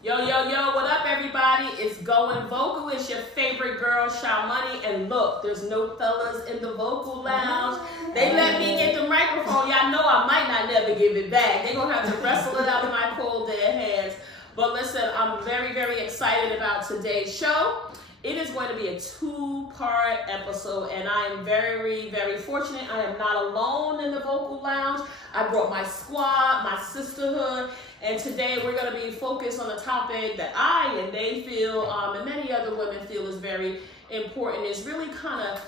Yo, yo, yo, what up, everybody? It's Goin Vocal. It's your favorite girl, Chavonne. And look, there's no fellas in the vocal lounge. They let me get the microphone. Y'all know I might not never give it back. They're going to have to wrestle it out of my cold dead hands. But listen, I'm very, very excited about today's show. It is going to be a two-part episode, and I am very, very fortunate. I am not alone in the vocal lounge. I brought my squad, my sisterhood, and today we're going to be focused on a topic that I and they feel, and many other women feel is very important. Is really kind of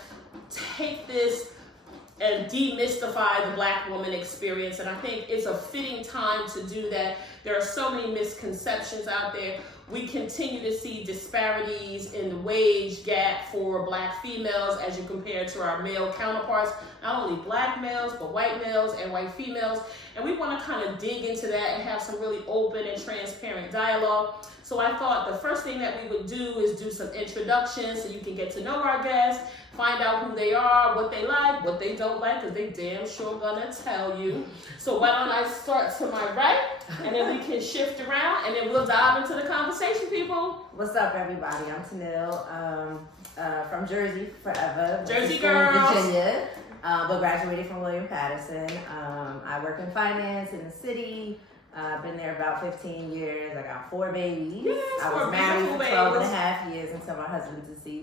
take this and demystify the Black woman experience, and I think it's a fitting time to do that. There are so many misconceptions out there. We continue to see disparities in the wage gap for Black females as you compare to our male counterparts, not only Black males, but white males and white females. And we want to kind of dig into that and have some really open and transparent dialogue. So I thought the first thing that we would do is do some introductions so you can get to know our guests, find out who they are, what they like, what they don't like, because they damn sure gonna tell you. So why don't I start to my right, and then we can shift around, and then we'll dive into the conversation, people. What's up, everybody? I'm Tennille, from Jersey forever. Jersey girls. Virginia, but graduated from William Patterson. I work in finance in the city. I've been there about 15 years. I got 4 babies. Yes, I was married for 12 and a half years until my husband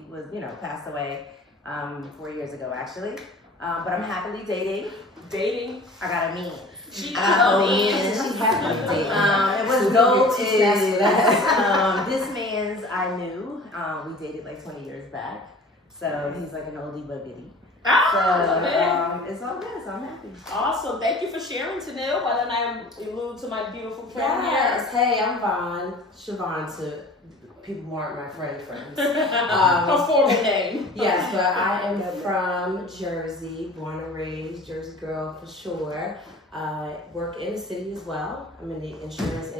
was, passed away 4 years ago, actually. But I'm happily dating. Dating. I got a man. She got a man. She's happily dating. And what's dope is this man's I knew. We dated like 20 years back. So he's like an oldie but goodie. It's all good, so I'm happy. Awesome. Thank you for sharing, Tennille. Why don't I allude to my beautiful friend here? Yes. Hey, I'm Chavonne to people who aren't my friends. Her formal name. Yes, but I am from Jersey, born and raised, Jersey girl for sure. Work in the city as well. I'm in the insurance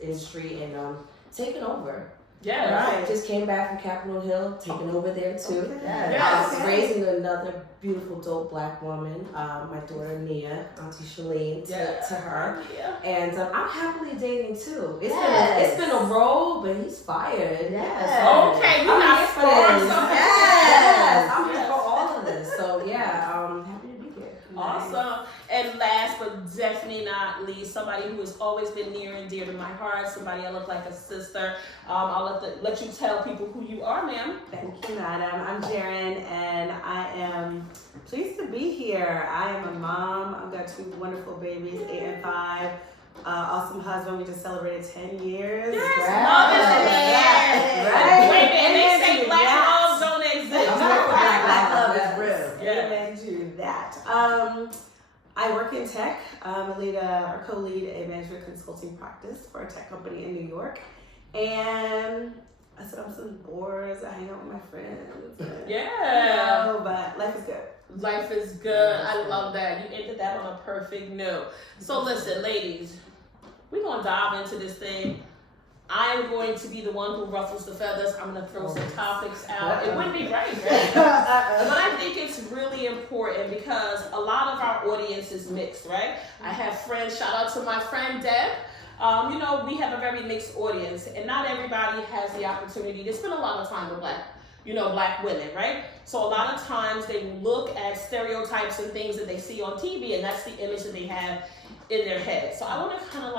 industry and taking over. Yeah, right. Just came back from Capitol Hill, taking over there too. Yes. Raising another beautiful, dope Black woman, my daughter Nia, Auntie Shalene, to her. Yeah. And I'm happily dating too. It's been a roll, but he's fired. Yes. Okay, we got scores. Yes. I'm here for all of this. So yeah, happy to be here. Awesome. And last but definitely not least, somebody who has always been near and dear to my heart, somebody I look like a sister. I'll let you tell people who you are, ma'am. Thank you, madam. I'm Jheryn, and I am pleased to be here. I am a mom. I've got 2 wonderful babies, 8 and 5. Awesome husband. We just celebrated 10 years. Yes, love is right. Wait, and they say Black love don't exist. Black love is real. Yeah. Amen to that. I work in tech. I lead or co-lead a management consulting practice for a tech company in New York. And I sit on some boards. I hang out with my friends. Yeah. But life is good. Life is good. I love that. You ended that on a perfect note. So listen, ladies, we're going to dive into this thing. I'm going to be the one who ruffles the feathers. I'm going to throw some topics out. It wouldn't be right? But I think it's really important because a lot of our audience is mixed, right? I have friends. Shout out to my friend Deb. We have a very mixed audience, and not everybody has the opportunity to spend a lot of time with Black women, right? So a lot of times they look at stereotypes and things that they see on TV, and that's the image that they have in their head. So I want to kind of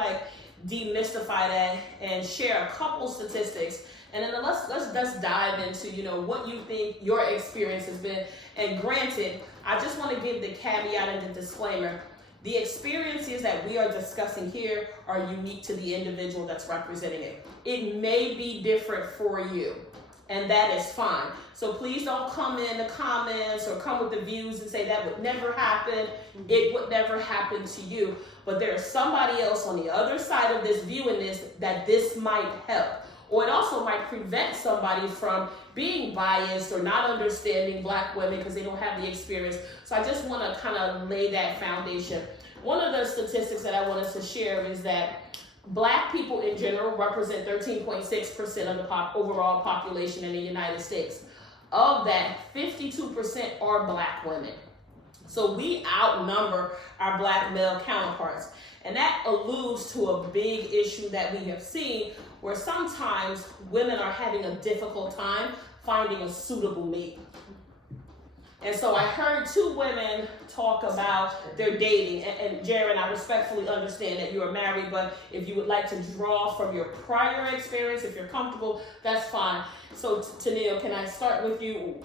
demystify that and share a couple statistics, and then let's dive into what you think your experience has been. And granted, I just want to give the caveat and the disclaimer: the experiences that we are discussing here are unique to the individual that's representing it. It may be different for you, and that is fine. So please don't come in the comments or come with the views and say that would never happen. It would never happen to you. But there's somebody else on the other side of this viewing this might help. Or it also might prevent somebody from being biased or not understanding Black women because they don't have the experience. So I just want to kind of lay that foundation. One of the statistics that I wanted to share is that Black people in general represent 13.6% of the overall population in the United States. Of that, 52% are Black women. So we outnumber our black male counterparts. And that alludes to a big issue that we have seen where sometimes women are having a difficult time finding a suitable mate. And so I heard two women talk about their dating. And Jheryn, I respectfully understand that you are married, but if you would like to draw from your prior experience, if you're comfortable, that's fine. So Tennille, can I start with you?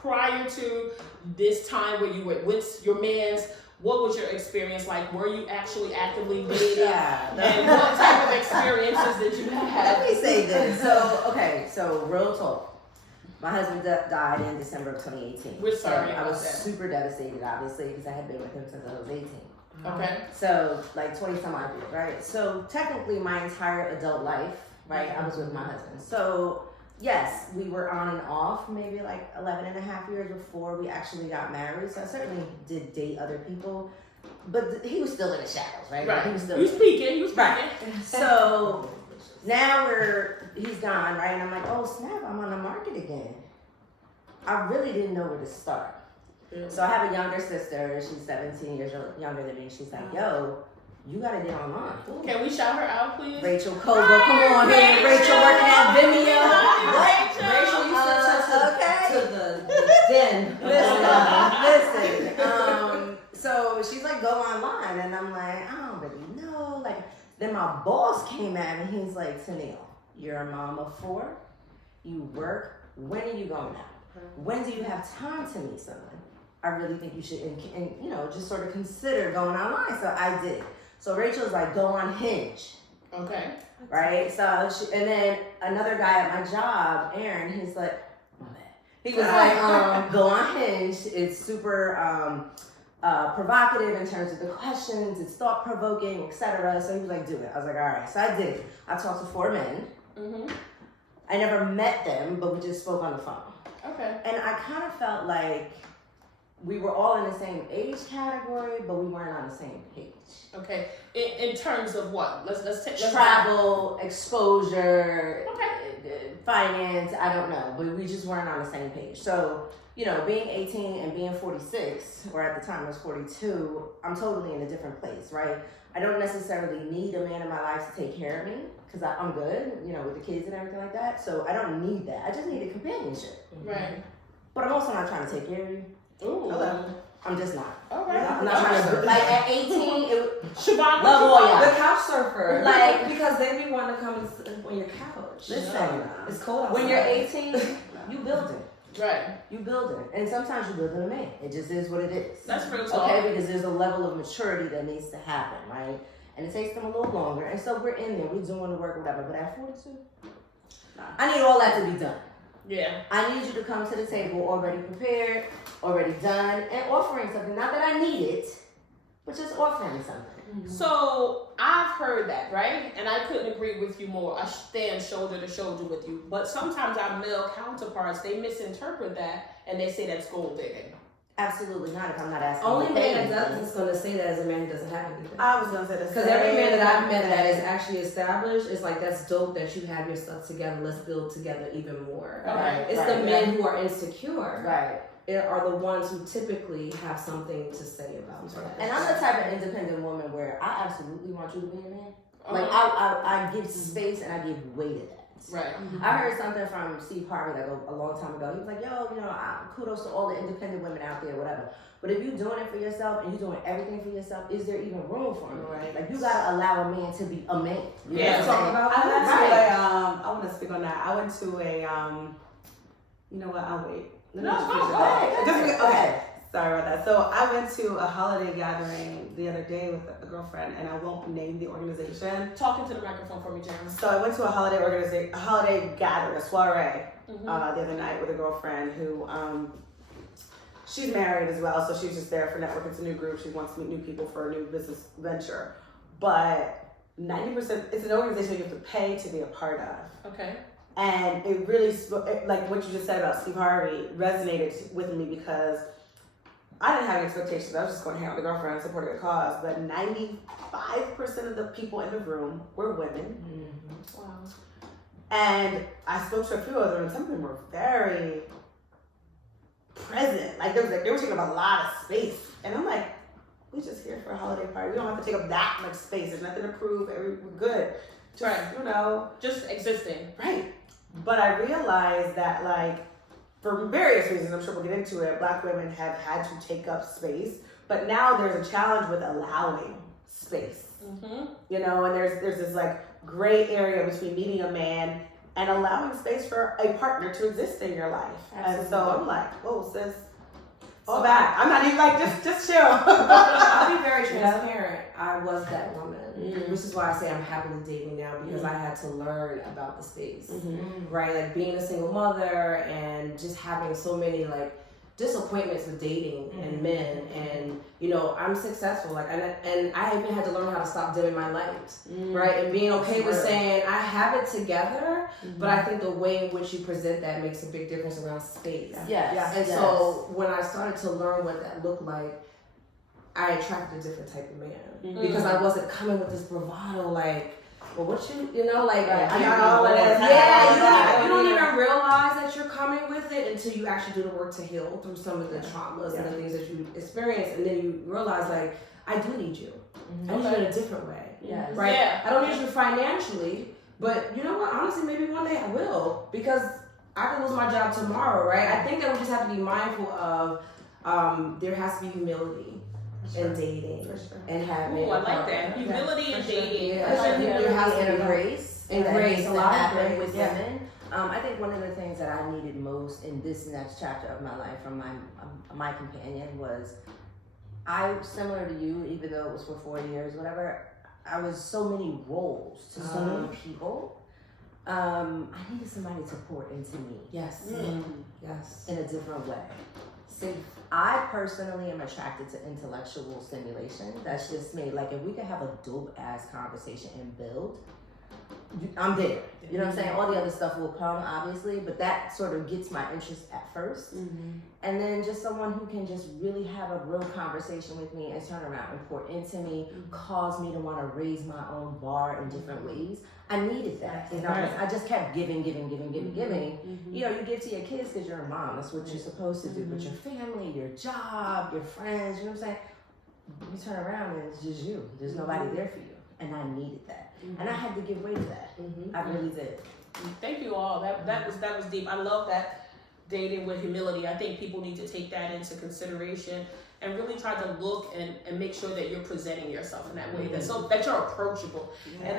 Prior to this time where you were with your man's, what was your experience like? Were you actually actively dating? Yeah. And what type of experiences did you have? Let me say this. So real talk. My husband died in December of 2018. We're sorry I was about that. super devastated, obviously, because I had been with him since I was 18. Okay. So, like 20 some odd years, right? So, technically, my entire adult life, right, I was with my husband. So, yes, we were on and off maybe like 11 and a half years before we actually got married. So, I certainly did date other people, but he was still in the shadows, right? Right. He was still He was speaking. Right. So, now he's gone, right? And I'm like, oh snap, I'm on the market again. I really didn't know where to start. Yeah. So I have a younger sister, she's 17 years younger than me. She's like, yo, you gotta get online. Can we shout her out, please? Rachel Coba, come on here. Rachel working at Vimeo. Rachel used to the den. Listen. So she's like, go online. And I'm like, I don't really know. Like, then my boss came at me. He's like, Tennille, you're a mom of 4. You work. When are you going out? When do you have time to meet someone? I really think you should, and just sort of consider going online. So I did. So Rachel's like, go on Hinge. Okay. Right? So and then another guy at my job, Aaron, he's like, my bad. He was like, go on Hinge. It's super provocative in terms of the questions. It's thought provoking, etc. So he was like, do it. I was like, all right. So I did. I talked to 4 men. Mm-hmm. I never met them, but we just spoke on the phone. Okay. And I kind of felt like we were all in the same age category, but we weren't on the same page. Okay. In terms of what? Let's take Travel, exposure, Okay. finance, I don't know, but we just weren't on the same page. So, being 18 and being 46, or at the time I was 42, I'm totally in a different place, right? I don't necessarily need a man in my life to take care of me, because I'm good, with the kids and everything like that. So I don't need that. I just need a companionship. Right. But I'm also not trying to take care of you. Ooh. I'm just not. All right. I'm not trying to. Like at 18, Chavonne, love all y'all. The couch surfer. Like- because they be wanting to come and sit on your couch. Listen, It's cold outside. when you're 18, you building. Right. You building. And sometimes you building a man. It just is what it is. That's real talk. Okay, because there's a level of maturity that needs to happen, right? And it takes them a little longer. And so we're in there, we're doing the work, whatever. But at 42, I need all that to be done. Yeah. I need you to come to the table already prepared, already done, and offering something. Not that I need it, but just offering something. So I've heard that, right? And I couldn't agree with you more. I stand shoulder to shoulder with you. But sometimes our male counterparts, they misinterpret that and they say that's gold digging. Absolutely not if I'm not asking. Only you to man pay that me. does is going to say that as a man who doesn't have anything. I was gonna say this Because every man that I've met that is actually established is like, that's dope that you have your stuff together. Let's build together even more. Okay. It's the men who are insecure Right. are the ones who typically have something to say about that. And I'm the type of independent woman where I absolutely want you to be a man. Like Uh-huh. I give space and I give weight to that. Right. I heard something from Steve Harvey like a long time ago. He was like, yo, kudos to all the independent women out there, whatever. But if you're doing it for yourself and you're doing everything for yourself, is there even room for me? Right. Like, you gotta allow a man to be a man. You know Yeah. what I'm Talk saying? about I went that. to I want to speak on that. I went to a, you know what? I'll wait. Let me No, just go finish it. ahead. Just- Go okay. ahead. Sorry about that. So I went to a holiday gathering the other day with a girlfriend, and I won't name the organization. Talking to the microphone for me, Jheryn. So I went to a holiday gathering, a soiree, Mm-hmm. the other night with a girlfriend who, she's married as well, so she's just there for networking. It's a new group. She wants to meet new people for a new business venture. But 90%, it's an organization you have to pay to be a part of. Okay. And it really, like what you just said about Steve Harvey, resonated with me because I didn't have any expectations. I was just going to hang out with a girlfriend and supporting a cause. But 95% of the people in the room were women. Mm-hmm. Wow. And I spoke to a few of them, and some of them were very present. Like they were taking up a lot of space. And I'm like, we just here for a holiday party. We don't have to take up that much space. There's nothing to prove. We're good. Just, right. Just existing. Right. But I realized that, like, for various reasons, I'm sure we'll get into it, Black women have had to take up space. But now there's a challenge with allowing space. You know, and there's this, like, gray area between meeting a man and allowing space for a partner to exist in your life. Absolutely. And so I'm like, whoa, sis, fall back. I'm not even like, just chill. I'll be very transparent. I was that woman, which is why I say I'm happily dating now, because I had to learn about the space, right? Like being a single mother and just having so many like disappointments with dating and men, and you know, I'm successful, like, and I even had to learn how to stop dimming my lights, right? And being okay with saying I have it together, but I think the way in which you present that makes a big difference around space. And so when I started to learn what that looked like, I attracted a different type of man, because I wasn't coming with this bravado, like, well, what you know, like, I got all of that. You don't even realize that you're coming with it until you actually do the work to heal through some of the traumas and the things that you experience, and then you realize, like, I do need you. I need you in a different way, right? Yeah. I don't need you financially, but you know what? Honestly, maybe one day I will, because I could lose my job tomorrow, right? I think that we just have to be mindful of there has to be humility in dating and having. I like that. Humility and dating. There has to be grace. And grace, a lot of grace with women. I think one of the things that I needed most in this next chapter of my life from my companion was, similar to you, even though it was for 4 years, whatever, I was so many roles to so many people. I needed somebody to pour into me. Yes. In a different way. See, I personally am attracted to intellectual stimulation. That's just me. Like, if we could have a dope ass conversation and build, I'm there. You know what I'm saying? All the other stuff will come, obviously, but that sort of gets my interest at first. And then just someone who can just really have a real conversation with me and turn around and pour into me, cause me to want to raise my own bar in different ways. I needed that. You know, I just kept giving. You know, you give to your kids because you're a mom. That's what you're supposed to do. But your family, your job, your friends, you know what I'm saying? You turn around and it's just you. There's nobody there for you. And I needed that. And I had to give way to that. I really did. Thank you all. That was deep. I love that, dating with humility. I think people need to take that into consideration and really try to look and make sure that you're presenting yourself in that way, that you're approachable. And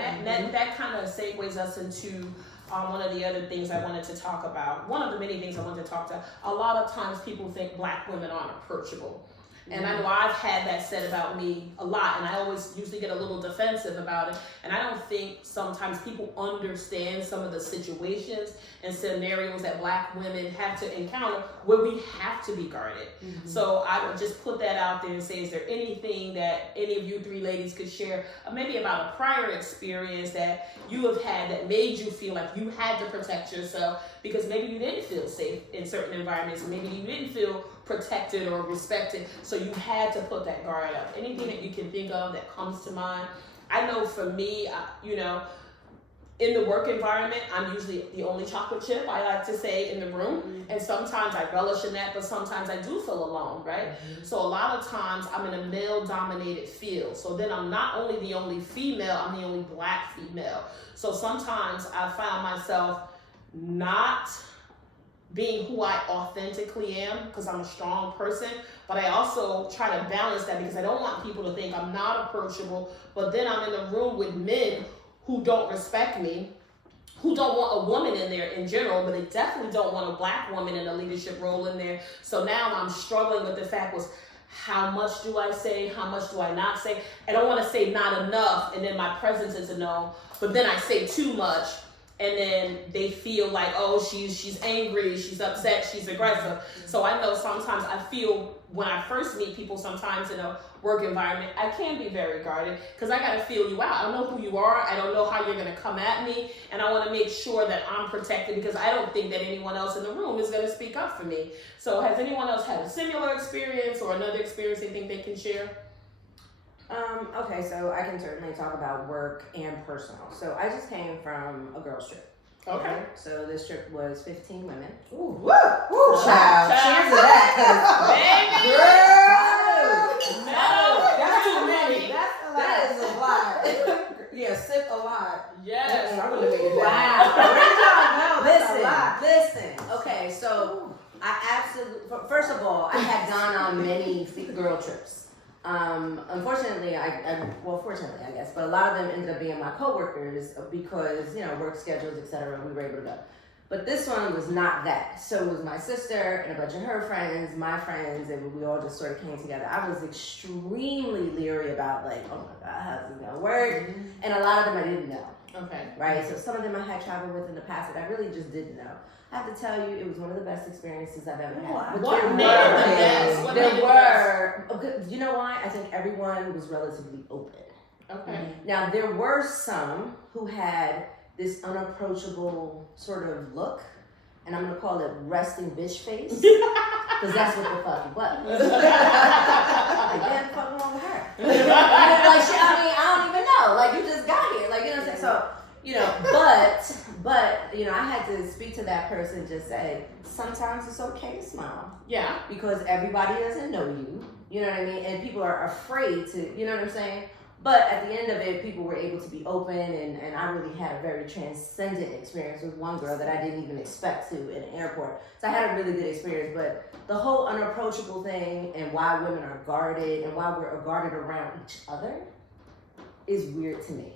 that kind of segues us into one of the other things I wanted to talk about. One of the many things I wanted to talk to. A lot of times people think Black women aren't approachable. And I know I've had that said about me a lot, and I always usually get a little defensive about it. And I don't think sometimes people understand some of the situations and scenarios that Black women have to encounter where we have to be guarded. So I would just put that out there and say, is there anything that any of you three ladies could share, maybe about a prior experience that you have had that made you feel like you had to protect yourself because maybe you didn't feel safe in certain environments, maybe you didn't feel protected or respected, so you had to put that guard up. Anything that you can think of that comes to mind? I know for me, you know, in the work environment, I'm usually the only chocolate chip, I like to say, in the room. And sometimes I relish in that, but sometimes I do feel alone, right? So a lot of times I'm in a male-dominated field. So then I'm not only the only female, I'm the only Black female. So sometimes I found myself not being who I authentically am because I'm a strong person, but I also try to balance that because I don't want people to think I'm not approachable, but then I'm in the room with men who don't respect me, who don't want a woman in there in general, but they definitely don't want a Black woman in a leadership role in there. So now I'm struggling with the fact was, how much do I say? How much do I not say? I don't want to say not enough, and then my presence is a no, but then I say too much, and then they feel like, oh, she's angry, she's upset, she's aggressive. So I know sometimes I feel when I first meet people, sometimes in a work environment, I can be very guarded because I got to feel you out. I don't know who you are. I don't know how you're going to come at me. And I want to make sure that I'm protected because I don't think that anyone else in the room is going to speak up for me. So has anyone else had a similar experience or another experience they think they can share? Okay, so I can certainly talk about work and personal. So I just came from a girls' trip. Okay. So this trip was 15 women. Ooh, woo, child. Cheers to that. That's too many. That's a lot. That is a lot. Yeah, sip a lot. Yes. I'm gonna make it Wow. down. That's a lot. Listen. Okay, so I absolutely. First of all, I had gone on many girl trips. Unfortunately, fortunately, I guess, but a lot of them ended up being my coworkers because work schedules, etc. We were able to go. But this one was not that. So it was my sister and a bunch of her friends, my friends, and we all just sort of came together. I was extremely leery about like, oh my God, how's this gonna work? Mm-hmm. And a lot of them I didn't know. Okay. Right? So some of them I had traveled with in the past that I really just didn't know. I have to tell you, it was one of the best experiences I've ever had. What made it the best? There were, you know why? I think everyone was relatively open. Okay. Mm-hmm. Now, there were some who had this unapproachable sort of look, and I'm gonna call it resting bitch face, because that's what the fuck it was. Like, yeah, the fuck wrong with her? Like, shit, I don't even know. Like, you just got here. Like, you know what I'm saying? So, but I had to speak to that person and just say, sometimes it's okay to smile. Yeah. Because everybody doesn't know you. You know what I mean? And people are afraid to, you know what I'm saying? But at the end of it, people were able to be open, and I really had a very transcendent experience with one girl that I didn't even expect to in an airport. So I had a really good experience, but the whole unapproachable thing and why women are guarded and why we're guarded around each other is weird to me.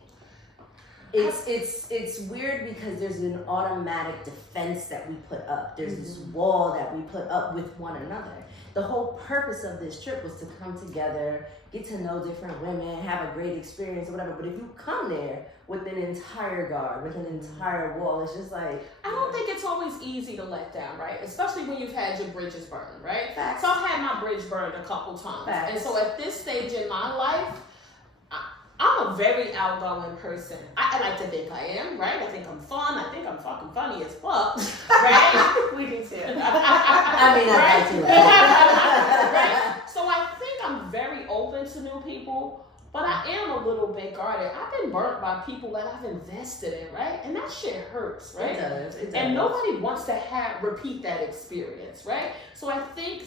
It's weird because there's an automatic defense that we put up. There's this wall that we put up with one another. The whole purpose of this trip was to come together, get to know different women, have a great experience or whatever. But if you come there with an entire guard, with an entire wall, it's just like... I don't think it's always easy to let down, right? Especially when you've had your bridges burned, right? Facts. So I've had my bridge burned a couple times. Facts. And so at this stage in my life, I'm a very outgoing person. I like to think I am, right? I think I'm fun. I think I'm fucking funny as fuck, right? We do too. I mean, right? I do. Right? So I think I'm very open to new people, but I am a little bit guarded. I've been burnt by people that I've invested in, right? And that shit hurts, right? It does. And nobody wants to repeat that experience, right? So I think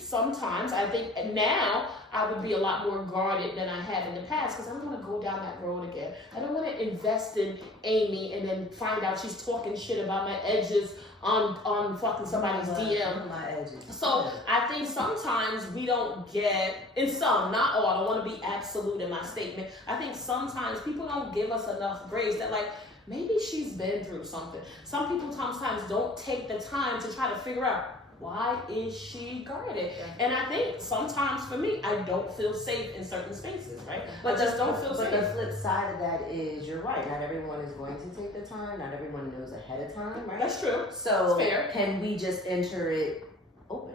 now I would be a lot more guarded than I have in the past because I don't want to go down that road again. I don't want to invest in Amy and then find out she's talking shit about my edges on fucking somebody's DM. My edges. So I think sometimes we don't get, in some, not all, I don't want to be absolute in my statement. I think sometimes people don't give us enough grace that like, maybe she's been through something. Some people sometimes don't take the time to try to figure out, why is she guarded? And I think sometimes for me, I don't feel safe in certain spaces, right? But I just don't feel safe. But the flip side of that is you're right. Not everyone is going to take the time. Not everyone knows ahead of time, right? That's true. So that's fair. Can we just enter it open?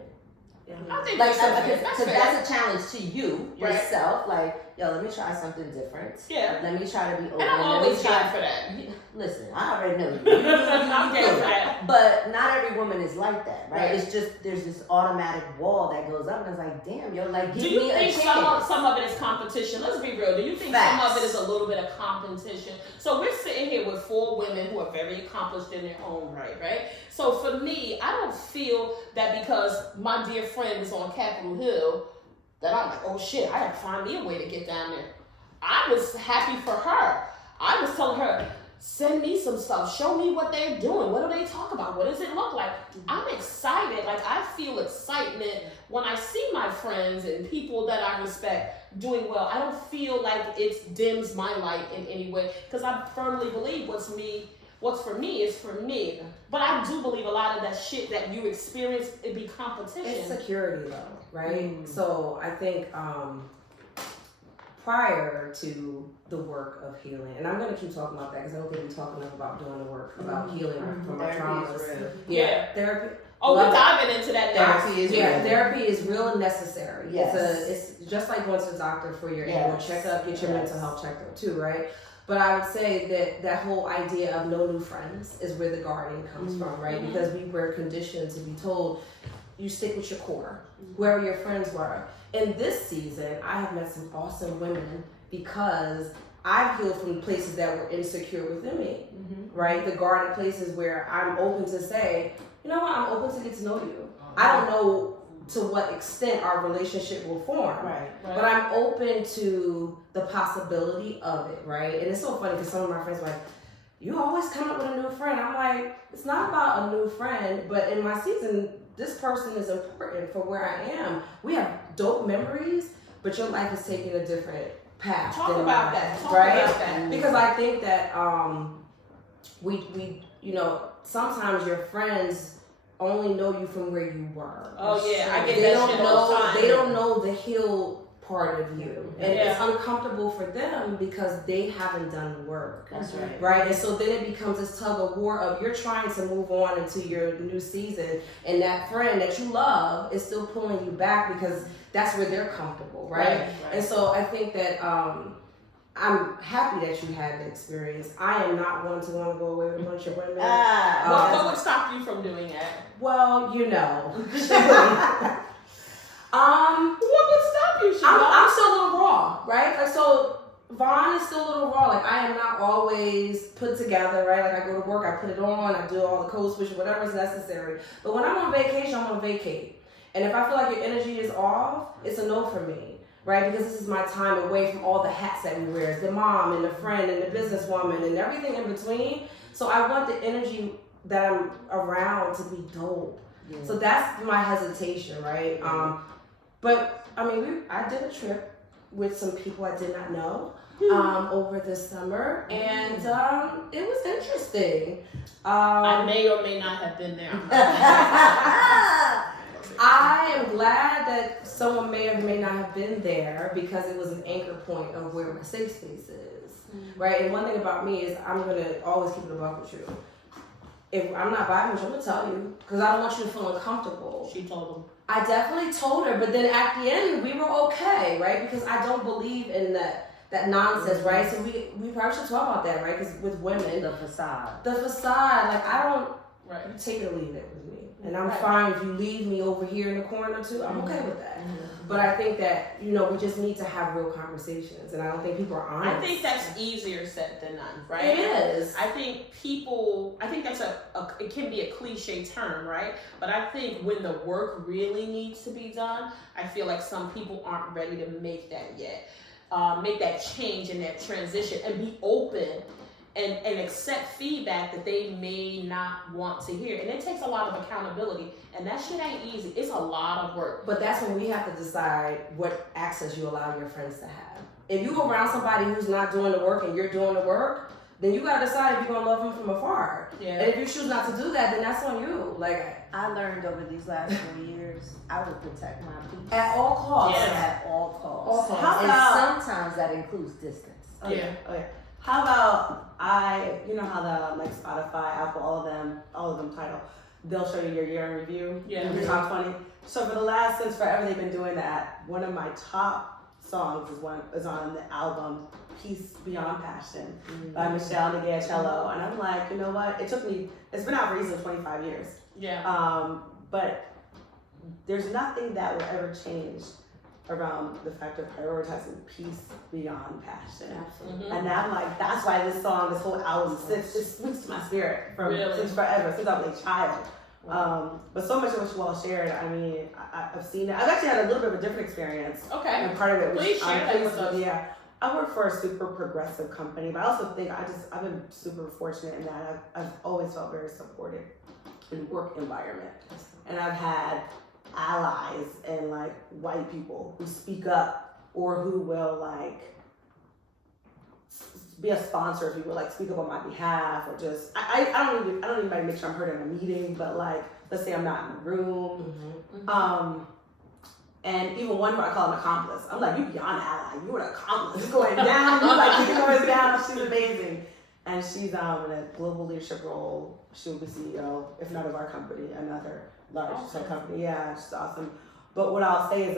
Yeah. I think like, that's a challenge to you, yourself. Right. Like, yo, let me try something different. Yeah. Let me try to be open. And I'm always down for that. Listen, I already know you. I'm down for that. But not every woman is like that, right? Right. It's just, there's this automatic wall that goes up, and it's like, damn, yo, like, give me a chance. Do you think some of it is competition? Let's be real. Do you think some of it is a little bit of competition? So we're sitting here with 4 women who are very accomplished in their own right? So for me, I don't feel that because my dear friend is on Capitol Hill, that I'm like, oh shit, I gotta find me a way to get down there. I was happy for her. I was telling her, send me some stuff. Show me what they're doing. What do they talk about? What does it look like? I'm excited. Like, I feel excitement when I see my friends and people that I respect doing well. I don't feel like it dims my light in any way because I firmly believe what's for me is for me. But I do believe a lot of that shit that you experience, it be competition. It's security though, right? So I think prior to the work of healing, and I'm going to keep talking about that because I don't think we talk enough about doing the work about healing from our traumas. Yeah. Therapy. Oh, we're diving into that now. Therapy is real and necessary. Yes. It's just like going to the doctor for your annual checkup, get your mental health checked out too, right? But I would say that whole idea of no new friends is where the guarding comes from, right? Because we were conditioned to be told, you stick with your core, where your friends were. In this season, I have met some awesome women because I've healed from places that were insecure within me, right? The guarded places where I'm open to say, you know what, I'm open to get to know you. I don't know to what extent our relationship will form. Right. But I'm open to the possibility of it, right? And it's so funny because some of my friends are like, you always come up with a new friend. I'm like, it's not about a new friend, but in my season, this person is important for where I am. We have dope memories, but your life is taking a different path. Talk about that. Talk right? about that. Because I think that we sometimes your friends only know you from where you were. Oh yeah, I get They that don't shit all the time. They don't know the healed part of you, and Yeah. it's uncomfortable for them because they haven't done the work. That's right. Right, and so then it becomes this tug of war of you're trying to move on into your new season, and that friend that you love is still pulling you back because that's where they're comfortable, right? And so I think that I'm happy that you had the experience. I am not one to want to go away with a bunch of women. What would stop you from doing that? Well, you know. What would stop you, Chavonne? I'm still a little raw, right? Like, so Vaughn is still a little raw. Like, I am not always put together, right? Like, I go to work, I put it on, I do all the code switch, whatever is necessary. But when I'm on vacation, I'm on vacate. And if I feel like your energy is off, it's a no for me, right? Because this is my time away from all the hats that we wear, the mom and the friend and the businesswoman and everything in between. So I want the energy that I'm around to be dope. Yeah. So that's my hesitation, right? But I mean, I did a trip with some people I did not know over this summer, and it was interesting. I may or may not have been there. I am glad that someone may or may not have been there because it was an anchor point of where my safe space is, right? And one thing about me is I'm gonna always keep it a buck with you. If I'm not vibing with you, I'm gonna tell you because I don't want you to feel uncomfortable. She told him. I definitely told her, but then at the end we were okay, right? Because I don't believe in that nonsense, right? So we probably should talk about that, right? Because with women, The facade, like I don't. Right. You take it or leave it with me, and I'm fine if you leave me over here in the corner too. I'm okay with that. But I think that we just need to have real conversations, and I don't think people are honest. I think that's easier said than done, right? It is. I think that's it can be a cliche term, right? But I think when the work really needs to be done, I feel like some people aren't ready to make that yet. Make that change and that transition and be open and accept feedback that they may not want to hear. And it takes a lot of accountability. And that shit ain't easy. It's a lot of work. But that's when we have to decide what access you allow your friends to have. If you go around somebody who's not doing the work and you're doing the work, then you gotta decide if you're gonna love them from afar. Yeah. And if you choose not to do that, then that's on you. Like I learned over these last 4 years, I would protect my peace at all costs. at all costs. All costs. How And about- sometimes that includes distance. Yeah. Okay. How about you know how the like Spotify, Apple, all of them title, they'll show you your year in review, Yeah. your top 20. So for the last, since forever they've been doing that, one of my top songs is on the album Peace Beyond Passion by Michelle Nigel. And I'm like, you know what? It's been out for easily 25 years. Yeah. But there's nothing that will ever change around the fact of prioritizing peace beyond passion. Absolutely. And I'm like, that's why this whole album it speaks to my spirit since forever, since I was a child. But so much of what you all shared, I mean, I've seen it. I've actually had a little bit of a different experience. Okay. And part of it was Please share that with us. Yeah. I work for a super progressive company, but I also think I've been super fortunate in that I've always felt very supported in work environment. And I've had allies and like white people who speak up or who will like be a sponsor, if you will, like speak up on my behalf, or just I don't even make sure I'm heard in a meeting, but like let's say I'm not in the room. And even one where I call an accomplice. I'm like, you beyond ally, you an accomplice. Going down, you like kicking her down. She's amazing. And she's in a global leadership role. She will be CEO, if not of our company, another large tech company. Yeah, she's awesome. But what I'll say is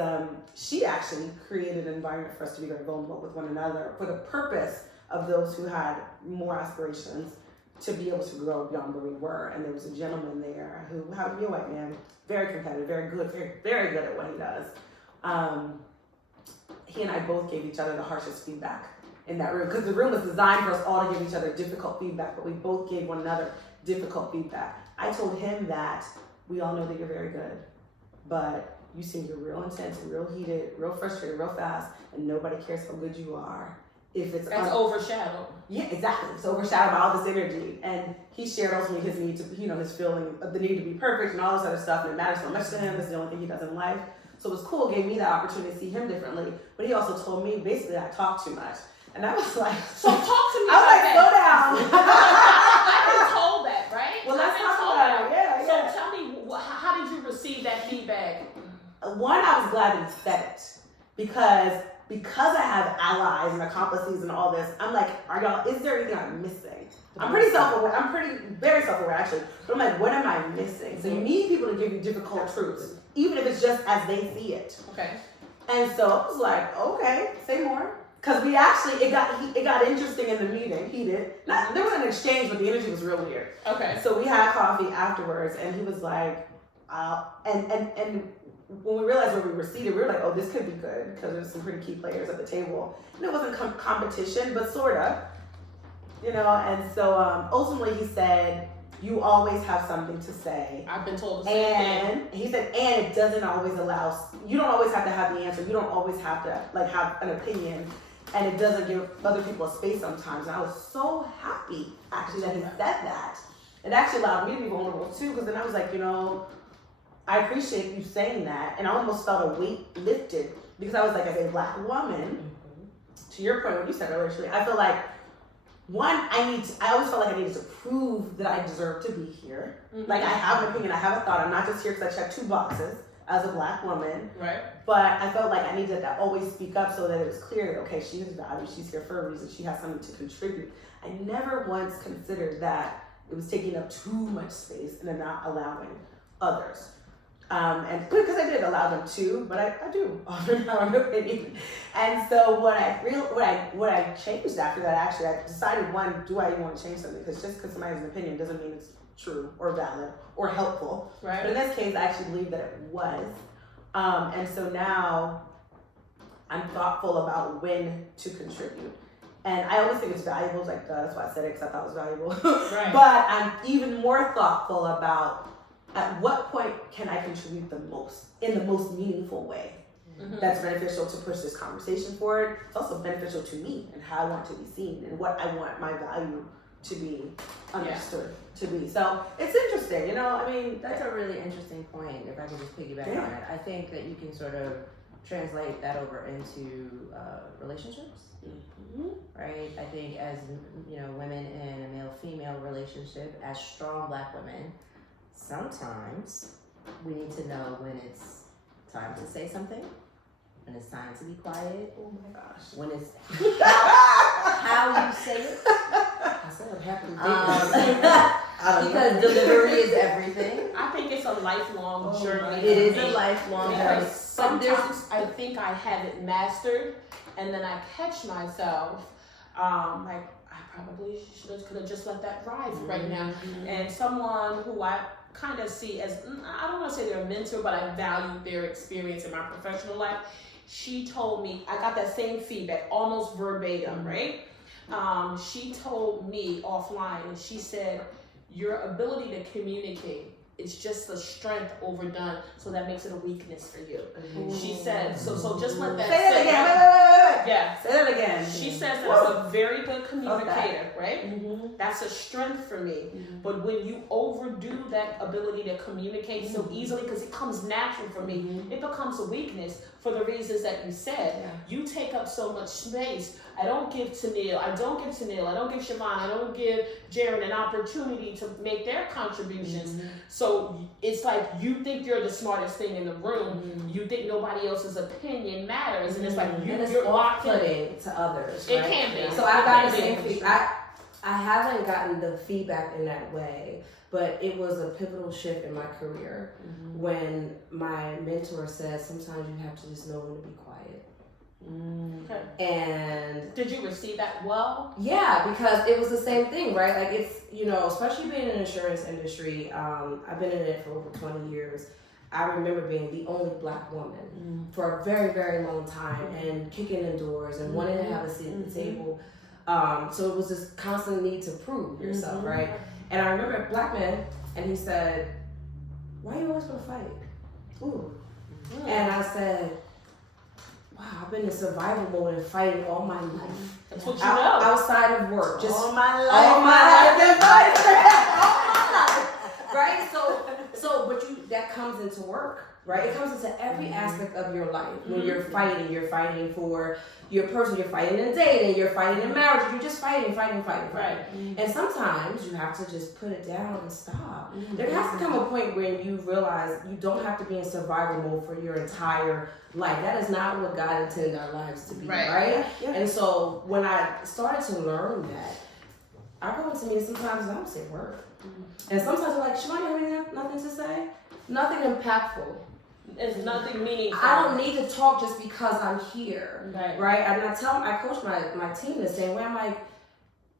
she actually created an environment for us to be very vulnerable with one another for the purpose of those who had more aspirations to be able to grow beyond where we were. And there was a gentleman there who happened to be a white man, very competitive, very good, very good at what he does. He and I both gave each other the harshest feedback in that room, because the room was designed for us all to give each other difficult feedback, but we both gave one another difficult feedback. I told him that we all know that you're very good, but you seem you're real intense, real heated, real frustrated, real fast, and nobody cares how good you are. If it's that's overshadowed. Yeah, exactly. It's overshadowed by all this energy. And he shared ultimately his need to, his feeling of the need to be perfect and all this other stuff, and it matters so much to him. It's the only thing he does in life. So it was cool, gave me the opportunity to see him differently. But he also told me basically I talk too much. And I was like, so talk to me. I was like, slow down. I've been told that, right? Well, let's talk about it. Yeah. So tell me, how did you receive that feedback? One, I was glad that he said it because I have allies and accomplices and all this. I'm like, is there anything I'm missing? I'm pretty self-aware. Very self-aware actually. But I'm like, what am I missing? So you need people to give you difficult truths, even if it's just as they see it. Okay. And so I was like, okay, say more. Because we actually, it got interesting in the meeting. Heated. There was an exchange, but the energy was real weird. Okay. So we had coffee afterwards, and he was like, and when we realized where we were seated, we were like, oh, this could be good, because there's some pretty key players at the table. And it wasn't competition, but sort of, and so ultimately he said, you always have something to say. I've been told the same thing. And he said, and it doesn't always you don't always have to have the answer. You don't always have to have an opinion. And it doesn't give other people a space sometimes. And I was so happy, actually, that he said that. It actually allowed me to be vulnerable, too, because then I was like, I appreciate you saying that. And I almost felt a weight lifted, because I was like, as a Black woman, to your point, what you said earlier, actually, I feel like, one, I always felt like I needed to prove that I deserve to be here. Mm-hmm. Like, I have an opinion, I have a thought. I'm not just here because I check 2 boxes as a Black woman. Right. But I felt like I needed to always speak up so that it was clear that, okay, she has value, she's here for a reason, she has something to contribute. I never once considered that it was taking up too much space and then not allowing others. And because I did allow them to, but I do often have an opinion. And so what I changed after that, actually, I decided, one, do I even want to change something? Because just because somebody has an opinion doesn't mean it's true or valid or helpful. Right. But in this case, I actually believe that it was. And so now I'm thoughtful about when to contribute. And I always think it's valuable, like that's why I said it, because I thought it was valuable. Right. But I'm even more thoughtful about at what point can I contribute the most, in the most meaningful way. Mm-hmm. That's beneficial to push this conversation forward. It's also beneficial to me and how I want to be seen and what I want my value to be understood to be. So it's interesting, That's a really interesting point, if I can just piggyback on it. I think that you can sort of translate that over into relationships, right? I think as, women in a male-female relationship, as strong Black women, sometimes we need to know when it's time to say something, when it's time to be quiet. Oh my gosh. When it's how you say it. I said I'm happy to because delivery is everything. I think it's a lifelong journey. It is a lifelong journey. Because sometimes I think I have it mastered, and then I catch myself like I probably could have just let that ride right now. And someone who I kind of see as, I don't want to say they're a mentor, but I value their experience in my professional life. She told me, I got that same feedback, almost verbatim, right? She told me offline, and she said, your ability to communicate is just a strength overdone, so that makes it a weakness for you. She said, so just let that say it again. Wait. Yeah. Say it again. She says that I'm a very good communicator, right? Mm-hmm. That's a strength for me. Mm-hmm. But when you overdo that ability to communicate so easily, because it comes natural for me, it becomes a weakness for the reasons that you said. Yeah. You take up so much space. I don't give Tennille, I don't give Chavonne, I don't give Jheryn an opportunity to make their contributions. So it's like you think you're the smartest thing in the room. You think nobody else's opinion matters. And it's like you're locked in to others. It right? can be. So I've got the same feedback. I haven't gotten the feedback in that way, but it was a pivotal shift in my career when my mentor said sometimes you have to just know when to be quiet. Okay. And did you receive that well? Yeah, because it was the same thing, right? Like it's, especially being in the insurance industry, I've been in it for over 20 years. I remember being the only Black woman for a very, very long time and kicking in doors and wanting to have a seat at the table. So it was this constant need to prove yourself, right? And I remember a Black man, and he said, why you always want to fight? Ooh. And I said, wow, I've been in survival mode and fighting all my life. That's what you know. Outside of work. Just all my life. all my life. Right? So, but that comes into work, right? It comes into every aspect of your life. When you're fighting for your person, you're fighting in dating, you're fighting in marriage, you're just fighting. Right. And sometimes you have to just put it down and stop. There has to come a point when you realize you don't have to be in survival mode for your entire life. That is not what God intended our lives to be, right? Yeah. And so when I started to learn that, I go into meetings sometimes and I don't say a word. And sometimes I'm like, Chavonne, you have nothing to say? Nothing impactful. It's nothing meaningful. I don't need to talk just because I'm here, right? And I coach my team the same way. I'm like,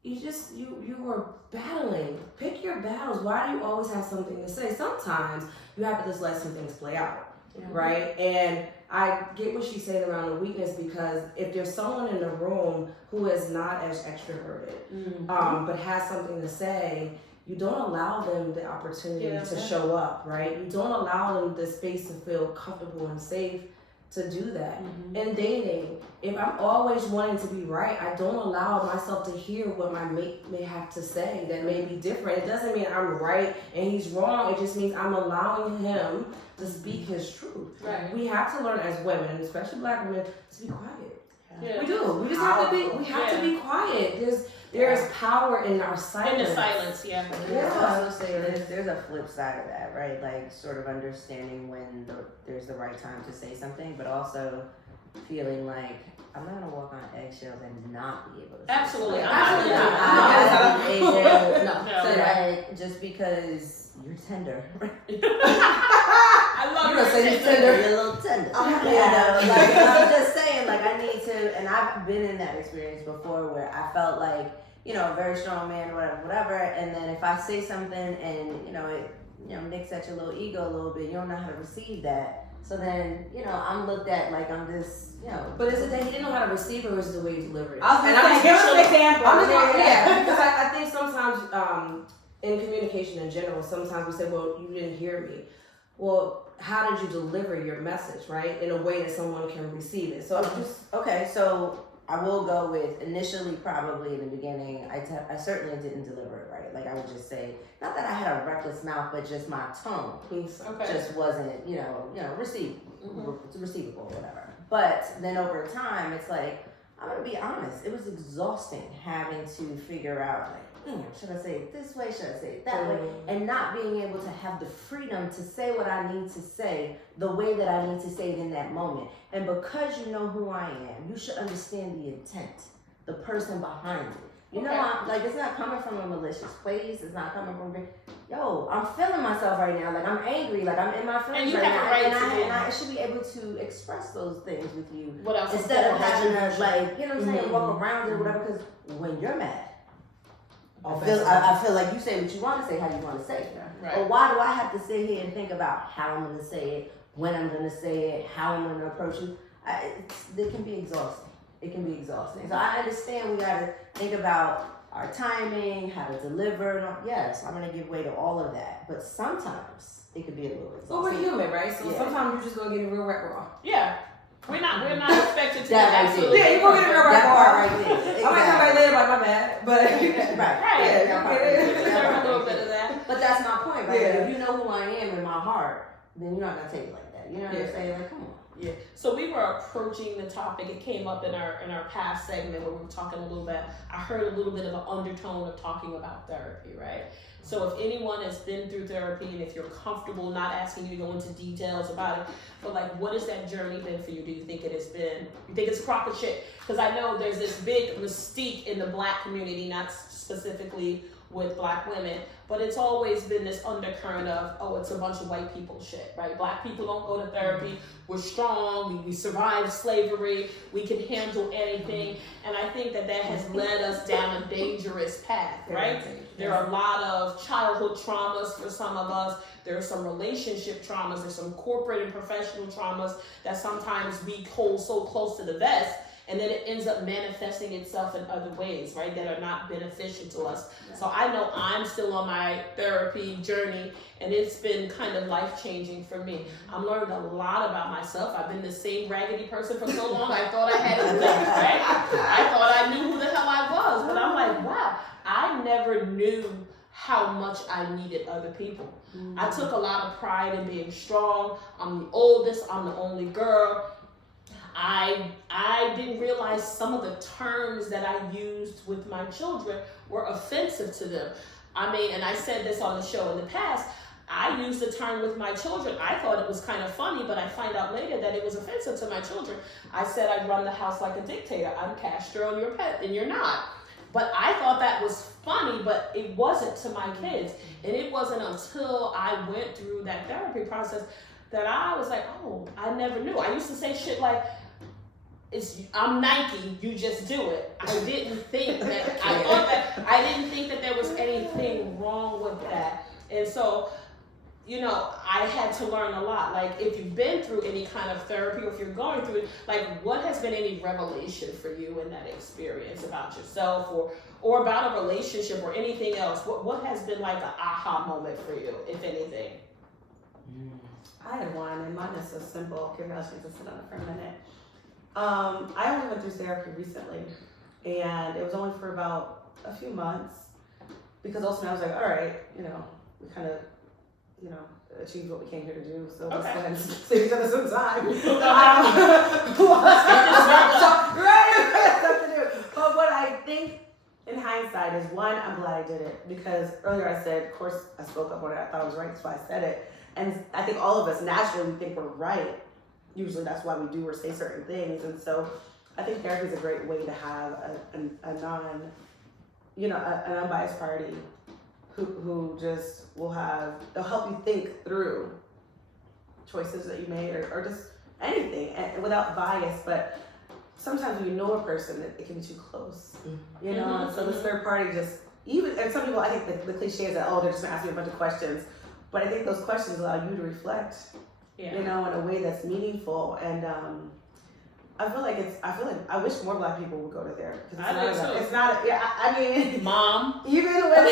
you were battling. Pick your battles. Why do you always have something to say? Sometimes you have to just let some things play out, right? And I get what she said around the weakness, because if there's someone in the room who is not as extroverted, but has something to say, you don't allow them the opportunity to show up, right? You don't allow them the space to feel comfortable and safe to do that. In dating, if I'm always wanting to be right, I don't allow myself to hear what my mate may have to say that may be different. It doesn't mean I'm right and he's wrong. It just means I'm allowing him to speak his truth. Right. We have to learn as women, especially Black women, to be quiet. Yeah. We do. We just have to be. We have to be quiet. There is power in our silence. In the silence, I also say there's a flip side of that, right? Like sort of understanding when there's the right time to say something, but also feeling like I'm not gonna walk on eggshells and not be able to say Absolutely. something. No. So like just because you're tender. I love you gonna say you're tender. You're a little tender. You know, like I'm just saying, like I need to, and I've been in that experience before where I felt like, you know, a very strong man, whatever, and then if I say something and it nicks at your little ego a little bit, you don't know how to receive that. So then, I'm looked at like I'm this, But is it that he didn't know how to receive it, or is it the way you deliver it? I was going to give us an example. Because I think sometimes in communication in general, sometimes we say, well, you didn't hear me. Well, how did you deliver your message, right? In a way that someone can receive it. So so I will go with initially, probably in the beginning, I certainly didn't deliver it right. Like I would just say, not that I had a reckless mouth, but just my tone just wasn't, receivable or whatever. But then over time, it's like, I'm gonna be honest, it was exhausting having to figure out like, should I say it this way? Should I say it that way? And not being able to have the freedom to say what I need to say the way that I need to say it in that moment. And because you know who I am, you should understand the intent, the person behind it. You know, it's not coming from a malicious place. It's not coming from, I'm feeling myself right now. Like I'm angry. Like I'm in my feelings right now. And I should be able to express those things with you. What else? Instead of having to like, you know what I'm saying, walk around it or whatever. Because when you're mad, I feel like you say what you want to say, how you want to say it. Right. Or why do I have to sit here and think about how I'm going to say it, when I'm going to say it, how I'm going to approach you? It can be exhausting. It can be exhausting. So I understand we got to think about our timing, how to deliver. Yes, I'm going to give way to all of that. But sometimes it could be a little exhausting. Well, we're human, right? So sometimes you're just going to get it real raw. Yeah. We're not expected to that be absolutely. Yeah, you're going to get it real raw. Right there. Exactly. I might come back later like my bad, but Right. You deserve a little bit of that. But that's my point, right? Yeah. If you know who I am in my heart, then you're not gonna take it like that. You know what I'm saying? Like, come on. Yeah. So we were approaching the topic. It came up in our past segment where we were talking a little bit. I heard a little bit of an undertone of talking about therapy, right? So if anyone has been through therapy and if you're comfortable, not asking you to go into details about it, but like, what has that journey been for you? Do you think it has been? You think it's a crock of shit? Because I know there's this big mystique in the Black community, not specifically with Black women, but it's always been this undercurrent of, it's a bunch of white people shit, right? Black people don't go to therapy. We're strong. We survived slavery. We can handle anything. And I think that has led us down a dangerous path, right? There are a lot of childhood traumas for some of us. There are some relationship traumas. There's some corporate and professional traumas that sometimes we hold so close to the vest. and then it ends up manifesting itself in other ways, right, that are not beneficial to us. So I know I'm still on my therapy journey, and it's been kind of life-changing for me. I've learned a lot about myself. I've been the same raggedy person for so long, I thought I had it licked, right? I thought I knew who the hell I was, but I'm like, wow, I never knew how much I needed other people. I took a lot of pride in being strong. I'm the oldest, I'm the only girl. I didn't realize some of the terms that I used with my children were offensive to them. I mean, and I said this on the show in the past, I used the term with my children. I thought it was kind of funny, but I find out later that it was offensive to my children. I said I run the house like a dictator. I'm Castro and you're Pet, and you're not. But I thought that was funny, but it wasn't to my kids. And it wasn't until I went through that therapy process that I was like, oh, I never knew. I used to say shit like, I'm Nike, you just do it. I didn't think that, I didn't think that there was anything wrong with that. And so, you know, I had to learn a lot. Like, if you've been through any kind of therapy, or if you're going through it, like, what has been any revelation for you in that experience about yourself, or about a relationship, or anything else? What has been like an aha moment for you, if anything? I had one, and mine is so simple. Give y'all a chance to sit on it for a minute. I only went through therapy recently, and it was only for about a few months, because ultimately I was like, all right, you know, we kind of, you know, achieved what we came here to do, so let's go ahead and save each other some time. But what I think in hindsight is, one, I'm glad I did it, because earlier I said, of course, I spoke up when I thought I was right, that's why I said it. And I think all of us naturally think we're right. Usually that's why we do or say certain things. And so I think therapy is a great way to have an unbiased party who just they'll help you think through choices that you made, or just anything, and without bias. But sometimes when you know a person, it can be too close, you know? And so this third party and some people, I think the cliche is that, oh, they're just gonna ask you a bunch of questions. But I think those questions allow you to reflect, you know, in a way that's meaningful. And I feel like I wish more Black people would go to therapy. It's not, I mean, Mom. Even when,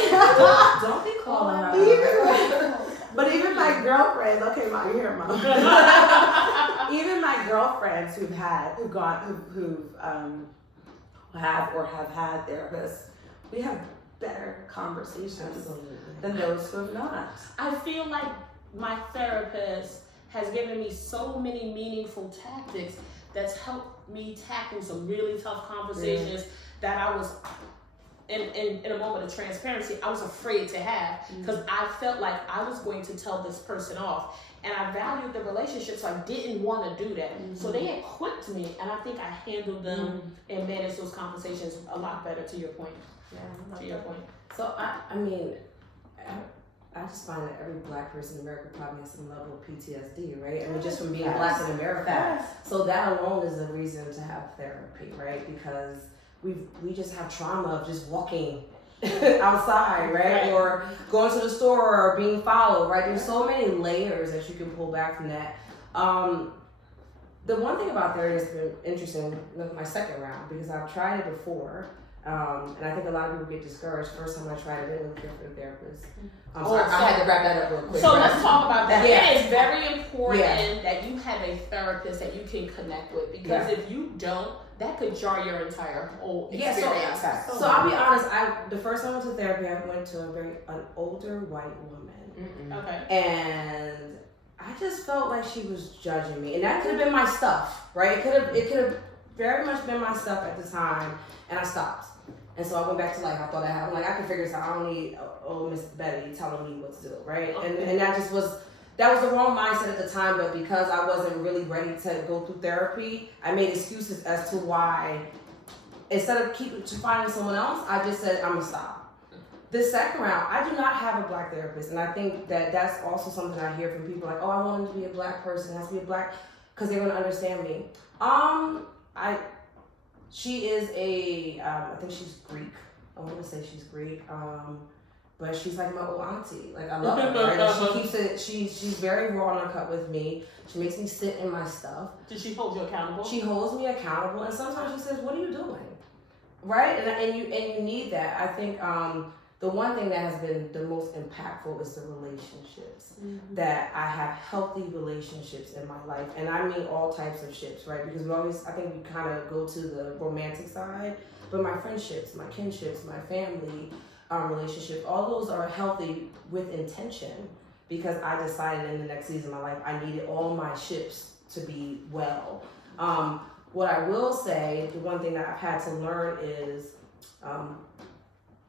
don't be calling her. But even my girlfriends, okay, Mom, you hear Mom. Even my girlfriends who have had therapists, we have better conversations than those who have not. I feel like my therapist has given me so many meaningful tactics that's helped me tackle some really tough conversations that I was, in a moment of transparency, I was afraid to have, because I felt like I was going to tell this person off. And I valued the relationship, so I didn't want to do that. So they equipped me, and I think I handled them and managed those conversations a lot better, to your point. Yeah, to your point. So I mean, I just find that every Black person in America probably has some level of PTSD, right? I mean, just from being Black in America. So that alone is a reason to have therapy, right? Because we just have trauma of just walking outside, right? Or going to the store, or being followed, right? There's so many layers that you can pull back from that. The one thing about therapy that's been interesting with my second round, because I've tried it before, and I think a lot of people get discouraged. First time I tried it, I didn't really care for the therapist. So I had to wrap that up real quick. So let's talk about that. It is very important that you have a therapist that you can connect with, because if you don't, that could jar your entire whole experience. So I'll be honest, the first time I went to therapy, I went to an older white woman. Okay. And I just felt like she was judging me. And that could have been my stuff, right? It could have very much been my stuff at the time, and I stopped. And so I went back to life. I thought I could figure this out. I don't need Miss Betty telling me what to do, right? And that was the wrong mindset at the time. But because I wasn't really ready to go through therapy, I made excuses as to why, instead of finding someone else, I just said, I'm gonna stop. This second round, I do not have a Black therapist, and I think that that's also something I hear from people, like, oh, I want him to be a Black person, it has to be a Black, because they're gonna understand me. She is I think she's Greek. I want to say she's Greek. but she's like my old auntie. Like, I love her, right? Like, she keeps it, she's very raw and uncut with me. She makes me sit in my stuff. Did she hold you accountable? She holds me accountable, and sometimes she says, what are you doing? Right? And you need that. I think the one thing that has been the most impactful is the relationships. That I have healthy relationships in my life, and I mean all types of ships, right? Because I think we kind of go to the romantic side, but my friendships, my kinships, my family relationships, all those are healthy with intention, because I decided in the next season of my life I needed all my ships to be well. What I will say, the one thing that I've had to learn is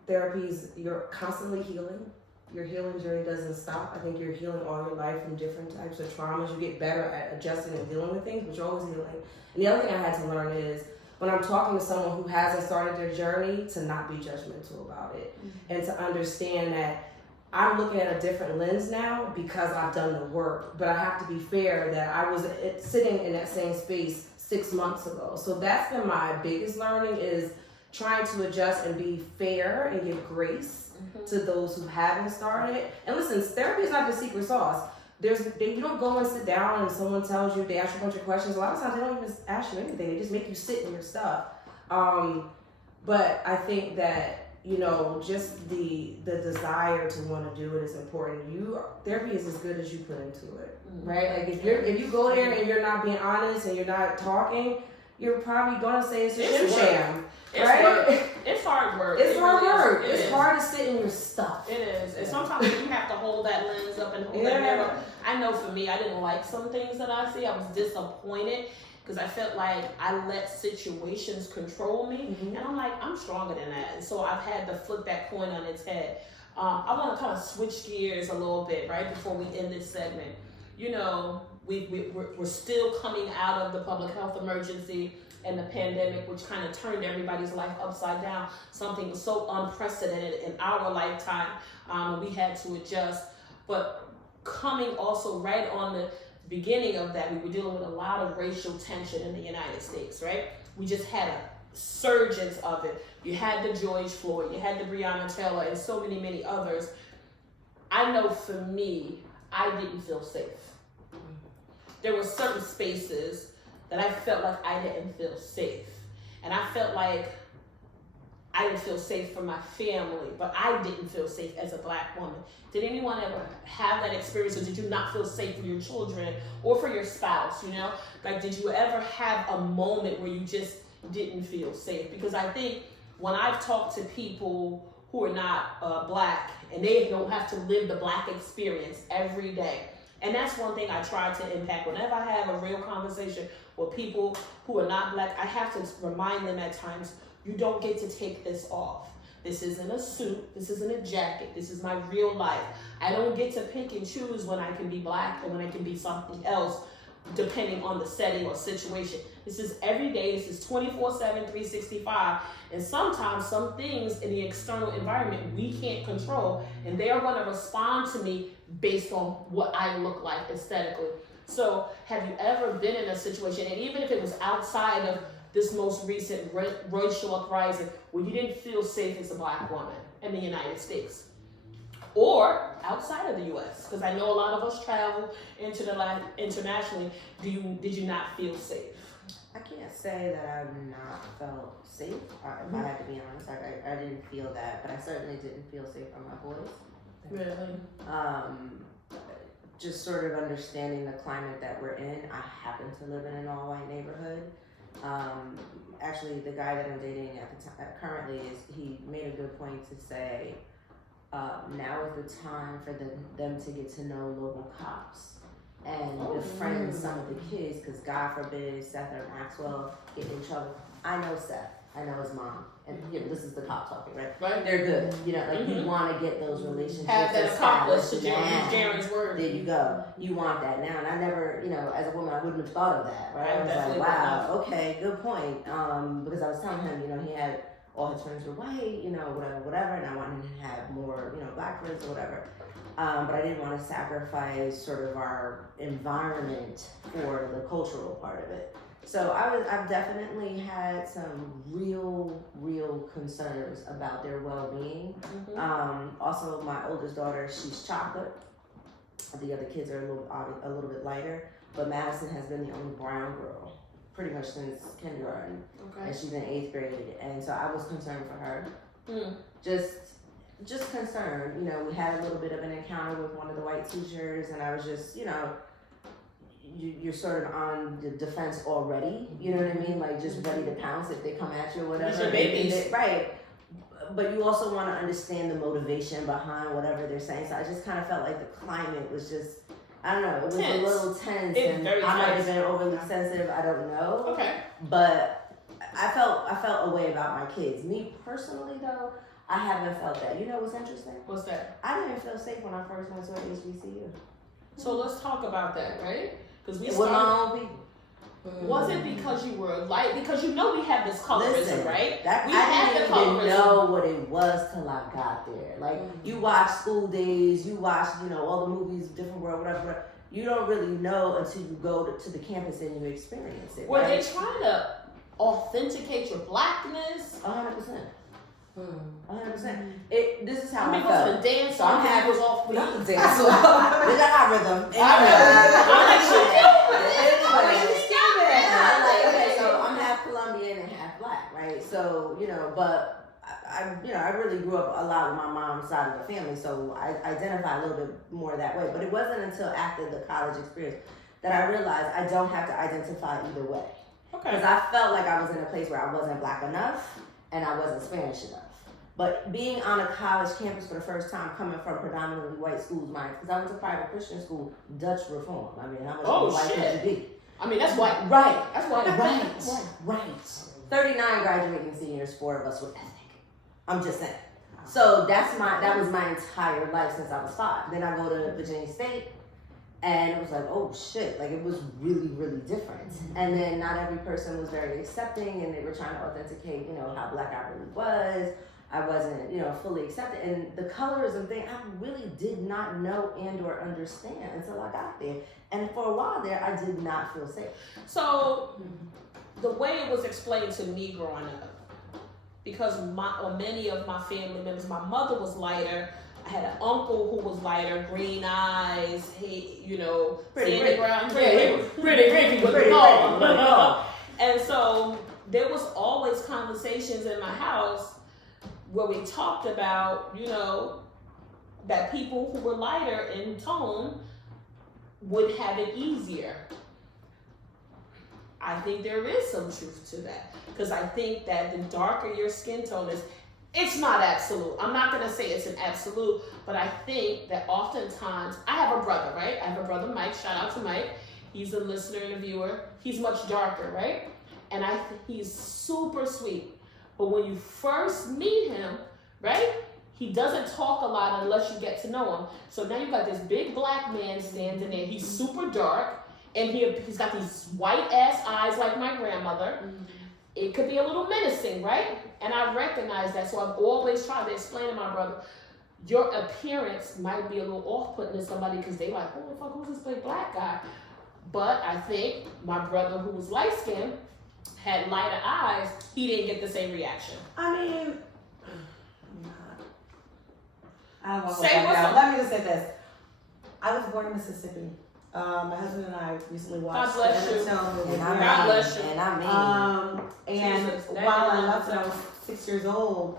therapies, you're constantly healing. Your healing journey doesn't stop. I think you're healing all your life from different types of traumas. You get better at adjusting and dealing with things, but you're always healing. And the other thing I had to learn is when I'm talking to someone who hasn't started their journey, to not be judgmental about it. And to understand that I'm looking at a different lens now because I've done the work, but I have to be fair that I was sitting in that same space 6 months ago. So that's been my biggest learning, is trying to adjust and be fair and give grace to those who haven't started. And listen, therapy is not the secret sauce. You don't go and sit down and someone tells you, they ask you a bunch of questions. A lot of times they don't even ask you anything. They just make you sit in your stuff. But I think that, just the desire to want to do it is important. Therapy is as good as you put into it, right? Like if you go there and you're not being honest and you're not talking, you're probably gonna say it's a sham. Right? It's hard work. It's hard work. It's hard to sit in your stuff. It is. And sometimes you have to hold that lens up and hold that mirror. I know for me, I didn't like some things that I see. I was disappointed because I felt like I let situations control me. And I'm like, I'm stronger than that. And so I've had to flip that coin on its head. I want to kind of switch gears a little bit, right, before we end this segment. We're still coming out of the public health emergency and the pandemic, which kind of turned everybody's life upside down. Something so unprecedented in our lifetime. We had to adjust. But coming also right on the beginning of that, we were dealing with a lot of racial tension in the United States, right? We just had a surgence of it. You had the George Floyd, you had the Breonna Taylor, and so many, many others. I know for me, I didn't feel safe. There were certain spaces that I felt like I didn't feel safe. And I felt like I didn't feel safe for my family, but I didn't feel safe as a Black woman. Did anyone ever have that experience, or did you not feel safe for your children or for your spouse, Like, did you ever have a moment where you just didn't feel safe? Because I think when I've talked to people who are not Black, and they don't have to live the Black experience every day, and that's one thing I try to impact. Whenever I have a real conversation with people who are not Black, I have to remind them at times, you don't get to take this off. This isn't a suit. This isn't a jacket. This is my real life. I don't get to pick and choose when I can be Black and when I can be something else, depending on the setting or situation. This is every day. This is 24/7, 365. And sometimes some things in the external environment we can't control, and they are going to respond to me based on what I look like aesthetically. So have you ever been in a situation, and even if it was outside of this most recent racial uprising, where you didn't feel safe as a Black woman in the United States? Or outside of the U.S., because I know a lot of us travel internationally. Did you not feel safe? I can't say that I've not felt safe. If I had to be honest, I didn't feel that, but I certainly didn't feel safe from my boys. Really? Just sort of understanding the climate that we're in. I happen to live in an all-white neighborhood. Actually, the guy that I'm dating at the time currently he made a good point to say, now is the time for them to get to know local cops and befriend some of the kids, because God forbid Seth or Maxwell get in trouble. I know Seth. I know his mom. And this is the cop talking, right? Right. They're good. You want to get those relationships. Have that accomplished, to use now. Jheryn's word. There you go. You want that now. And I never, as a woman, I wouldn't have thought of that, right? I was like, wow, okay, good point. Because I was telling him, he had all his friends were white, whatever, and I wanted him to have more, Black friends or whatever. But I didn't want to sacrifice sort of our environment for the cultural part of it. So I've definitely had some real concerns about their well-being. Also, my oldest daughter, she's chocolate. The other kids are a little bit lighter, but Madison has been the only brown girl pretty much since kindergarten, and she's in 8th grade. And so I was concerned for her. Just concerned. You know, we had a little bit of an encounter with one of the white teachers, and I was just, you know, you're sort of on the defense already. You know what I mean? Like just ready to pounce if they come at you or whatever. These are babies. Right. But you also want to understand the motivation behind whatever they're saying. So I just kind of felt like the climate was just, I don't know, it was tense. A little tense, It's and very I might have tense. been overly sensitive. I don't know. Okay. But I felt a way about my kids. Me personally, though, I haven't felt that. You know what's interesting? What's that? I didn't feel safe when I first went to an HBCU. So let's talk about that, right? Because we With my started. own people. Was it because you were light? Because you know we have this colorism, Listen, right? That, We I had didn't the even colorism. know what it was till I got there. Like you watch School Days, you watch, you know, all the movies, Different World, whatever. You don't really know until you go to the campus and you experience it. Were right? they trying to authenticate your blackness? 100%. 100%. This is how I I mean, was felt. it a dance So I'm song? happy- It was off beat. Not the dance. With the hot rhythm. So I'm half Colombian and half black, right? So, you know, but I really grew up a lot with my mom's side of the family, so I identify a little bit more that way. But it wasn't until after the college experience that I realized I don't have to identify either way. Because I felt like I was in a place where I wasn't black enough and I wasn't Spanish enough. But being on a college campus for the first time, coming from predominantly white schools, because I went to private Christian school, Dutch Reform. I mean, how much white could you be? I mean, that's white. Right. That's white. Right. 39 graduating seniors, 4 of us with ethnic. I'm just saying. So that was my entire life since I was 5. Then I go to Virginia State, and it was like, oh shit, like it was really, really different. And then not every person was very accepting, and they were trying to authenticate, you know, how black I really was. I wasn't, you know, fully accepted. And the colorism thing, I really did not know and or understand until I got there. And for a while there, I did not feel safe. So the way it was explained to me growing up, because many of my family members, my mother was lighter. I had an uncle who was lighter, green eyes, sandy brown, pretty tall. And so there was always conversations in my house where we talked about, you know, that people who were lighter in tone would have it easier. I think there is some truth to that, because I think that the darker your skin tone is, it's not absolute. I'm not going to say it's an absolute, but I think that oftentimes, I have a brother, right? I have a brother, Mike. Shout out to Mike. He's a listener and a viewer. He's much darker, right? And I think he's super sweet. But when you first meet him, right, he doesn't talk a lot unless you get to know him. So now you got this big black man standing there. He's super dark, and he's got these white ass eyes like my grandmother. It could be a little menacing, right? And I recognize that, so I've always tried to explain to my brother, your appearance might be a little off-putting to somebody because they like, oh, the fuck, who's this big black guy? But I think my brother, who was light-skinned, had lighter eyes, he didn't get the same reaction. I mean, I don't want to Say go what's down. up. Let me just say this. I was born in Mississippi. My husband and I recently watched God bless the you. Tennille movie. God bless you. And I mean, And Jesus, while I left when I was 6 years old,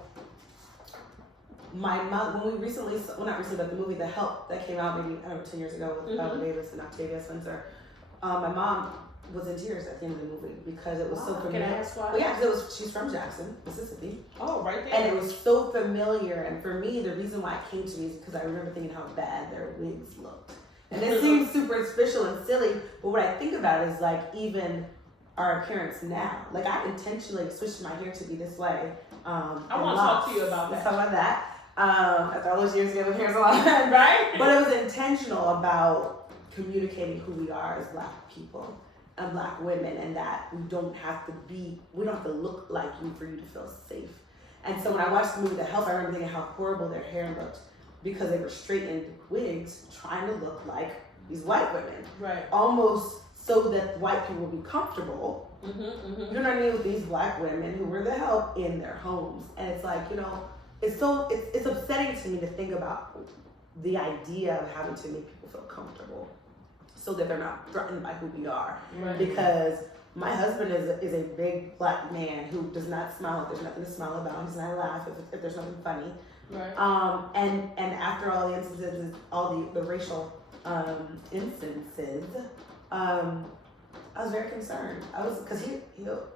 my mom, when we recently, well not recently, but the movie The Help that came out maybe, I don't know, 10 years ago with Viola Davis and Octavia Spencer, my mom was in tears at the end of the movie because it was so familiar. Can I ask why? Well, yeah, because she's from Jackson, Mississippi. Oh, right there. And it was so familiar, and for me, the reason why it came to me is because I remember thinking how bad their wigs looked. And it seems superficial and silly, but what I think about is like even our appearance now. Like I intentionally switched my hair to be this way. I want to talk to you about Let's that. talk about that. After all those years ago with hair salon. Right? But it was intentional about communicating who we are as black people and black women, and that we don't have to look like you for you to feel safe. And so when I watched the movie The Help, I remember thinking how horrible their hair looked because they were straightened wigs trying to look like these white women. Right. Almost so that white people would be comfortable You know what I mean? With these black women who were the help in their homes. And it's like, you know, it's upsetting to me to think about the idea of having to make people feel comfortable so that they're not threatened by who we are. Right. Because my husband is a big black man who does not smile if there's nothing to smile about. He does not laugh if there's something funny. Right. And after all the instances, all the racial instances, I was very concerned. Because he'll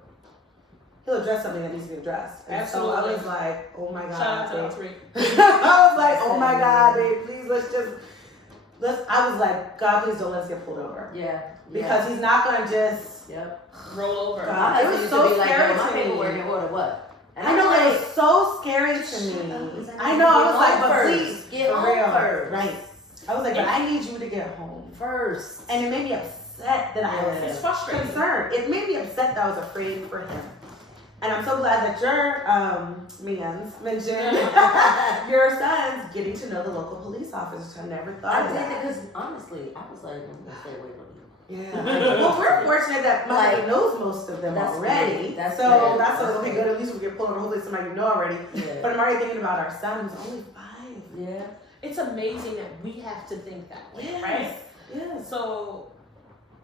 address something that needs to be addressed. And Absolutely. so I was like, oh my God. Shout out to babe. I was like, oh my God, babe, please I was like, God, please don't let us get pulled over. Yeah. Because he's not gonna just roll over. God, it was so scary my to me. paperwork in order, what? And I know, I'm it was so scary to me. I know, I was like, but please, get for home real. first. Right. I was like, but I need you to get home First. And it made me upset that I It's was frustrating. concerned. It made me upset that I was afraid for him. And I'm so glad that your mentioned your son's getting to know the local police officers. I never thought I of did that. it because honestly, I was like, I'm gonna stay away from you. Yeah. Well, we're fortunate that my husband knows most of them That's already. great. That's so great. that's That's okay. great. Good. At least we get pulled over. Hopefully somebody you know already. Yeah. But I'm already thinking about our son who's only 5. Yeah. It's amazing that we have to think that way, Yes. right? Yes. So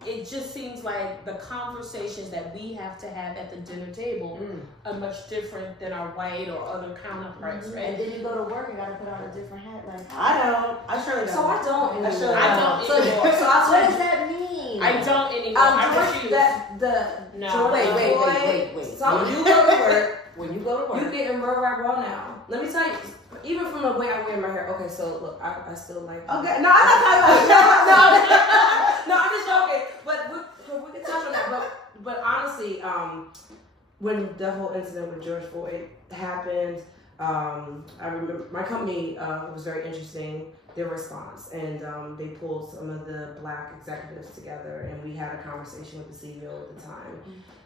it just seems like the conversations that we have to have at the dinner table are much different than our white or other counterparts, right? And then you go to work and gotta put on a different hat, like I don't. I surely don't. So I don't I surely anymore. I don't So anymore. what does that mean? I don't anymore. I refuse. No. Wait. So When you go to work, you getting real rap raw now. Let me tell you, even from the way I wear my hair. Okay, so look, I still like. Okay. No, I'm not talking about No, I'm just joking. But we can touch on that. But honestly, when the whole incident with George Floyd happened, I remember my company was very interesting. Their response, and they pulled some of the black executives together, and we had a conversation with the CEO at the time.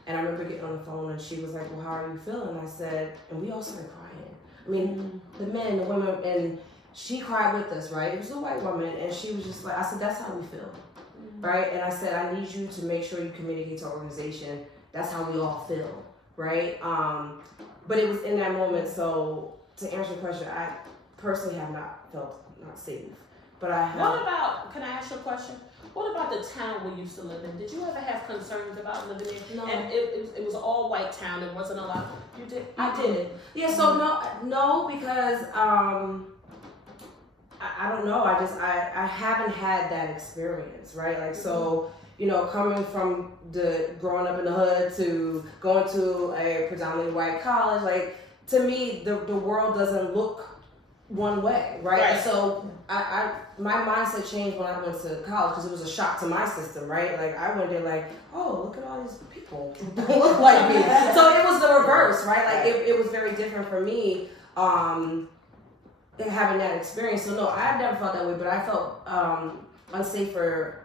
And I remember getting on the phone, and she was like, "Well, how are you feeling?" I said, and we all started crying. I mean, the men, the women, and she cried with us, right? It was a white woman, and she was just like, I said, "That's how we feel." Right? And I said, I need you to make sure you communicate to our organization. That's how we all feel, right? But it was in that moment. So to answer your question, I personally have not felt not safe. But I have. What about, can I ask you a question? What about the town we used to live in? Did you ever have concerns about living in? No. And it was all white town. There wasn't a lot. You did? I did. Yeah, so no, because I don't know. I haven't had that experience, right? Like, so, you know, coming from growing up in the hood to going to a predominantly white college, like, to me, the world doesn't look one way, right? So my mindset changed when I went to college because it was a shock to my system, right? Like, I went there like, oh, look at all these people who don't look like me. So it was the reverse, right? Like, it was very different for me. Having that experience. So no, I've never felt that way, but I felt unsafe for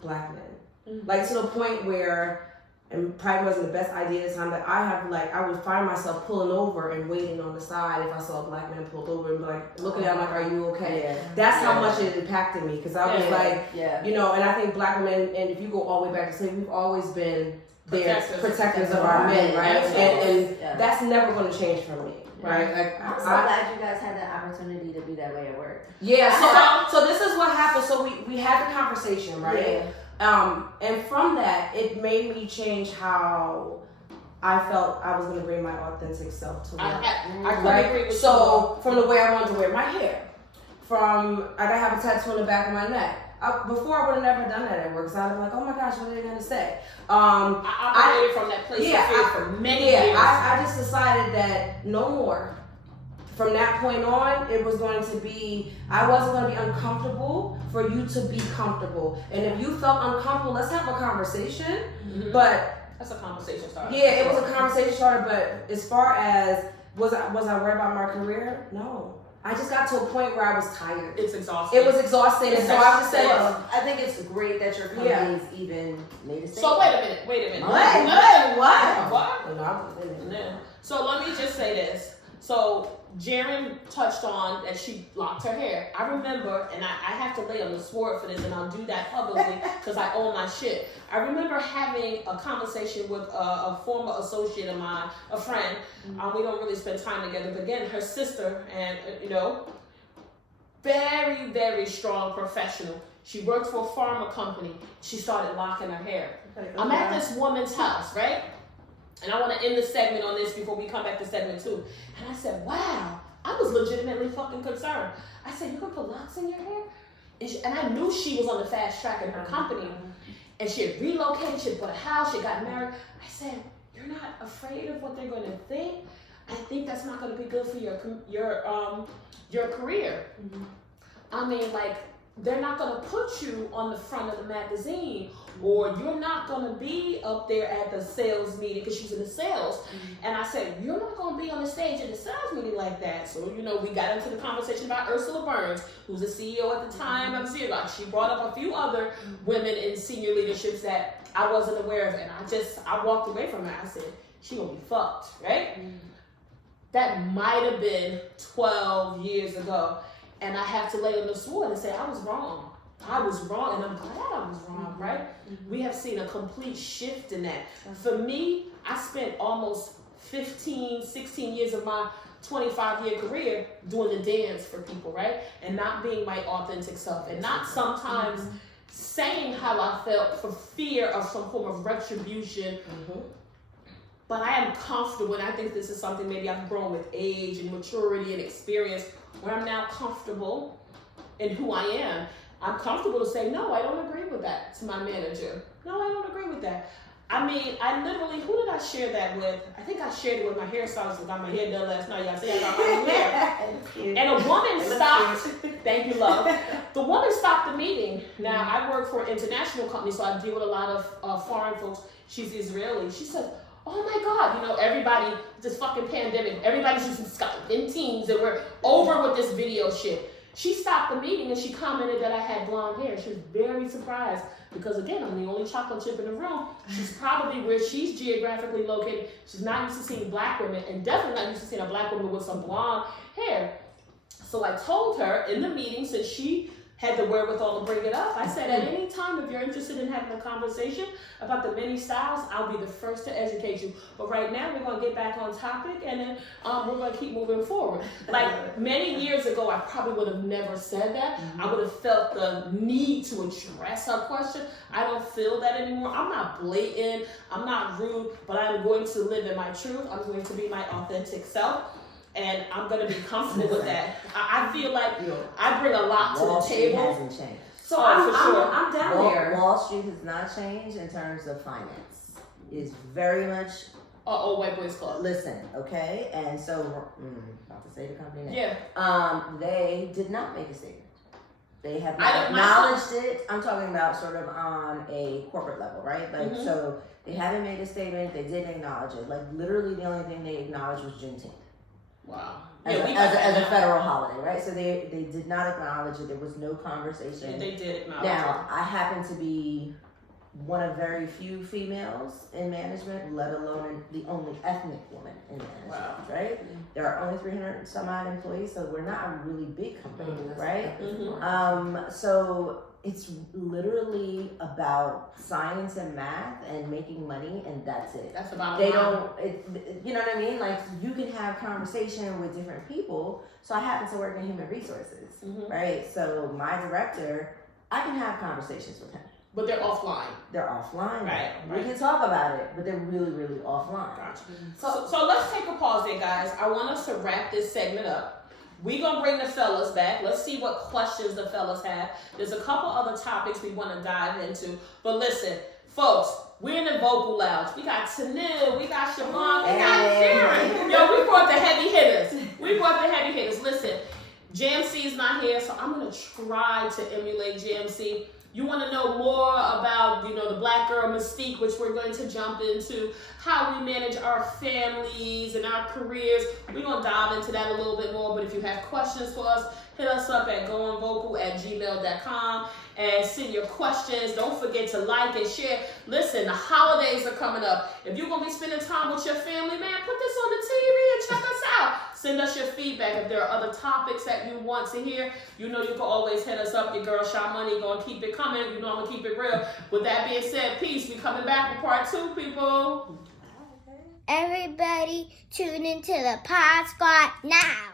black men. Like, to the point where, and probably wasn't the best idea at the time, that I would find myself pulling over and waiting on the side if I saw a black man pulled over and be like, looking at him like, are you okay? Yeah. That's how much it impacted me, because I was like, you know, and I think black men, and if you go all the way back to slavery, we've always been protectors of our men, right? And that's never going to change for me. Right, like, I'm so glad you guys had the opportunity to be that way at work. Yeah, so this is what happened. So we had the conversation, right? Yeah. And from that, it made me change how I felt I was going to bring my authentic self to work. I couldn't agree with you. So from the way I wanted to wear my hair, from I have a tattoo on the back of my neck. Before I would have never done that at work, so I'd be like, oh my gosh, what are they going to say? I operated from that place of fear for many years. I just decided that no more. From that point on, it was going to be, I wasn't going to be uncomfortable for you to be comfortable. And if you felt uncomfortable, let's have a conversation. But that's a conversation starter. Yeah, it was a conversation starter. But as far as was I worried about my career? No. I just got to a point where I was tired. It's exhausting. It was exhausting. And so I just said, I think it's great that your company's even made a statement. So wait a minute. What? What? No, I was in it. So let me just say this. So Jheryn touched on that she locked her hair. I remember, and I have to lay on the sword for this, and I'll do that publicly because I own my shit. I remember having a conversation with a former associate of mine, a friend. We don't really spend time together, but again, her sister, and very, very strong professional. She worked for a pharma company. She started locking her hair. I'm at this woman's house, right? And I want to end the segment on this before we come back to segment 2. And I said, wow, I was legitimately fucking concerned. I said, you gonna put locks in your hair? And I knew she was on the fast track in her company. And she had relocated, she had bought a house, she got married. I said, you're not afraid of what they're gonna think? I think that's not gonna be good for your career. I mean, like, they're not gonna put you on the front of the magazine, or you're not gonna be up there at the sales meeting, because she's in the sales. And I said, you're not gonna be on the stage in the sales meeting like that. So, we got into the conversation about Ursula Burns, who's the CEO at the time of Xerox. She brought up a few other women in senior leaderships that I wasn't aware of, and I walked away from her. I said, she gonna be fucked, right? That might have been 12 years ago. And I have to lay on the sword and say, I was wrong. I was wrong, and I'm glad I was wrong, right? We have seen a complete shift in that. For me, I spent almost 15, 16 years of my 25-year career doing the dance for people, right? And not being my authentic self, and not sometimes saying how I felt for fear of some form of retribution. But I am comfortable, and I think this is something maybe I've grown with age and maturity and experience, where I'm now comfortable in who I am. I'm comfortable to say, no, I don't agree with that to my manager. No, I don't agree with that. I mean, I literally, who did I share that with? I think I shared it with my hairstylist who got my hair done last night. Y'all see I got my new hair. And a woman stopped, thank you, love. The woman stopped the meeting. Now, I work for an international company, so I deal with a lot of foreign folks. She's Israeli. She said, oh my God, everybody, this fucking pandemic, everybody's using Skype in Teams, and we're over with this video shit. She stopped the meeting and she commented that I had blonde hair. She was very surprised because, again, I'm the only chocolate chip in the room. She's probably where she's geographically located. She's not used to seeing black women, and definitely not used to seeing a black woman with some blonde hair. So I told her in the meeting, since she had the wherewithal to bring it up, I said, at any time, if you're interested in having a conversation about the many styles, I'll be the first to educate you. But right now, we're going to get back on topic, and then we're going to keep moving forward. Like, many years ago, I probably would have never said that. I would have felt the need to address her question. I don't feel that anymore. I'm not blatant. I'm not rude, but I'm going to live in my truth. I'm going to be my authentic self. And I'm going to be comfortable with that. I feel like I bring a lot to the table. Wall Street hasn't changed. So I'm down there. Wall Street has not changed in terms of finance. It's very much old white boys club. Listen, okay? And so, about to say the company name. Yeah. They did not make a statement. They have not acknowledged it. I'm talking about sort of on a corporate level, right? Like, so they haven't made a statement. They didn't acknowledge it. Like, literally the only thing they acknowledged was Juneteenth. Wow. As a federal holiday, right? So they did not acknowledge it. There was no conversation. Yeah, they did acknowledge Now, I happen to be one of very few females in management, let alone the only ethnic woman in management, right? There are only 300 some odd employees, so we're not a really big company, right? So it's literally about science and math and making money, and that's it. That's about they don't. You know what I mean? Like, you can have conversation with different people. So I happen to work in human resources, right? So my director, I can have conversations with him. But they're offline. They're offline. Right. We can talk about it, but they're really, really offline. Gotcha. So let's take a pause there, guys. I want us to wrap this segment up. We're going to bring the fellas back. Let's see what questions the fellas have. There's a couple other topics we want to dive into. But listen, folks, we're in the vocal lounge. We got Tennille, we got Chavonne, we got Jheryn. Yo, we brought the heavy hitters. Listen, JMC's not here, so I'm going to try to emulate JMC. You want to know more about, the black girl mystique, which we're going to jump into, how we manage our families and our careers. We're going to dive into that a little bit more. But if you have questions for us, hit us up at goinvocal@gmail.com and send your questions. Don't forget to like and share. Listen, the holidays are coming up. If you're going to be spending time with your family, man, put this on the TV and check us out. Send us your feedback. If there are other topics that you want to hear, you know you can always hit us up. Your girl Chavonne gonna keep it coming. You know I'm gonna keep it real. With that being said, peace. We coming back with part 2, people. Everybody tune into the Pod Squad now.